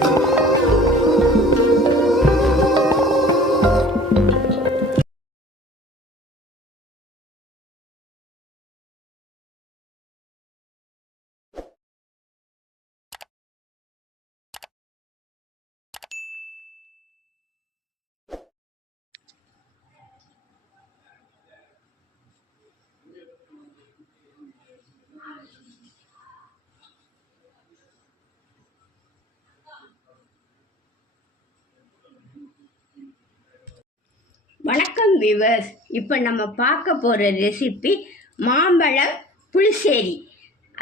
Música வணக்கம் விவர்ஸ் இப்போ நம்ம பார்க்க போகிற ரெசிபி மாம்பழம் புளிசேரி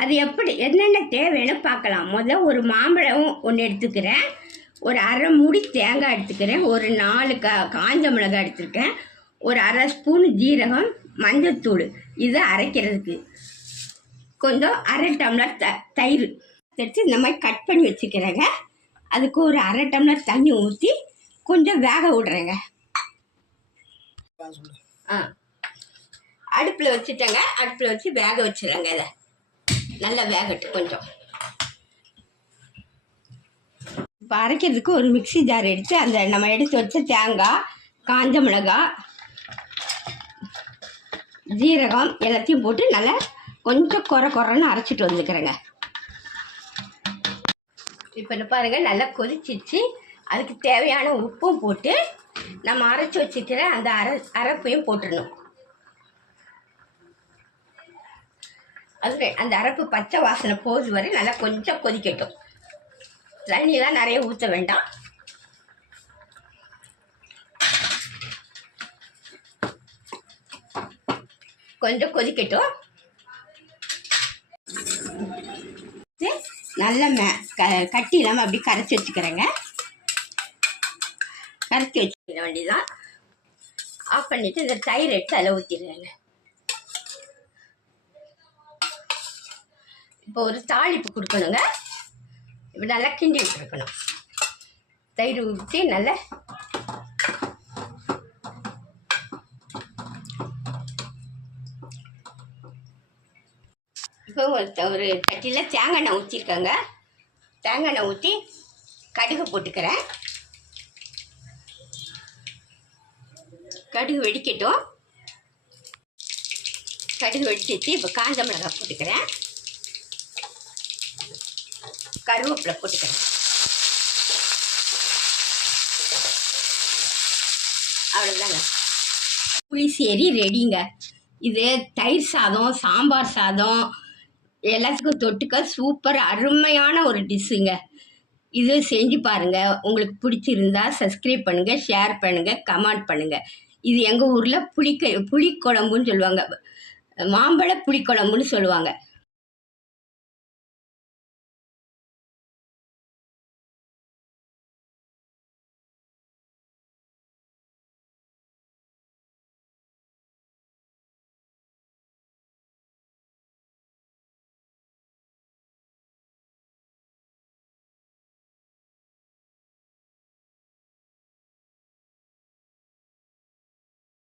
அது எப்படி என்னென்ன தேவைன்னு பார்க்கலாம். முதல்ல ஒரு மாம்பழம் ஒன்று எடுத்துக்கிறேன். ஒரு அரை மூடி தேங்காய் எடுத்துக்கிறேன். ஒரு நாலு கா காஞ்ச மிளகாய் எடுத்துருக்கேன். ஒரு அரை ஸ்பூன் ஜீரகம் மஞ்சத்தூள் இது அரைக்கிறதுக்கு. கொஞ்சம் அரை டம்ளர் த தயிர் எடுத்து இந்த மாதிரி கட் பண்ணி வச்சுக்கிறேங்க. அதுக்கு ஒரு அரை டம்ளர் தண்ணி ஊற்றி கொஞ்சம் வேக விடுறேங்க. ஆ. அடுப்பில் வச்சுட்டேங்க. அடுப்பில் வச்சு வேக வச்சிடறேங்க இதை. நல்லா வேகட்டு கொஞ்சம். இப்போ அரைக்கிறதுக்கு ஒரு மிக்சி ஜார் எடுத்து அந்த நம்ம எடுத்து வச்ச தேங்காய் காஞ்ச மிளகாய் ஜீரகம் எல்லாத்தையும் போட்டு நல்லா கொஞ்சம் குறை குறைன்னு அரைச்சிட்டு வந்துக்கிறேங்க. இப்போ பாருங்கள் நல்லா கொதிச்சிச்சு அதுக்கு தேவையான உப்பும் போட்டு நம்ம அரைச்சி வச்சுக்கிற அந்த அரை அரைப்பையும் போட்டுடணும். அது அந்த அரைப்பு பச்சை வாசனை போகுது வரை நல்லா கொஞ்சம் கொதிக்கட்டும். தண்ணியெலாம் நிறைய ஊற்ற வேண்டாம். கொஞ்சம் கொதிக்கட்டும். நல்ல மே க கட்டி இல்லாமல் அப்படி கரைச்சி வச்சுக்கிறேங்க. கரைச்சி வச்சுக்க வேண்டியதான் ஆஃப் பண்ணிவிட்டு இந்த தயிர் எடுத்து அதில் ஊற்றிடுறேங்க இப்போ ஒரு தாளிப்பு கொடுக்கணுங்க. இப்போ நல்லா கிண்டி விட்டுருக்கணும். தயிர் ஊற்றி நல்லா இப்போ ஒரு ஒரு சட்டியில் தேங்காய் எண்ணெய் ஊற்றிருக்கேங்க தேங்காய் எண்ணெய் ஊற்றி கடுகு போட்டுக்கிறேன். கடுகு வெடிக்கட்டும். கடுகு வெடிச்சிட்டு இப்போ காஞ்ச மிளகாய் போட்டுக்கிறேன். கருவேப்பிலை போட்டுக்கிறேன். அவ்வளோதாங்க புளிசேரி ரெடிங்க. இது தயிர் சாதம் சாம்பார் சாதம் எல்லாத்துக்கும் தொட்டுக்க சூப்பர் அருமையான ஒரு டிஷ்ஷுங்க. இது செஞ்சு பாருங்கள் உங்களுக்கு பிடிச்சிருந்தா சப்ஸ்கிரைப் பண்ணுங்கள் ஷேர் பண்ணுங்கள் கமெண்ட் பண்ணுங்கள் இது எங்கள் ஊரில் புளிக்க புளிக்குழம்புன்னு சொல்லுவாங்க. மாம்பழ புளிக்குழம்புன்னு சொல்லுவாங்க.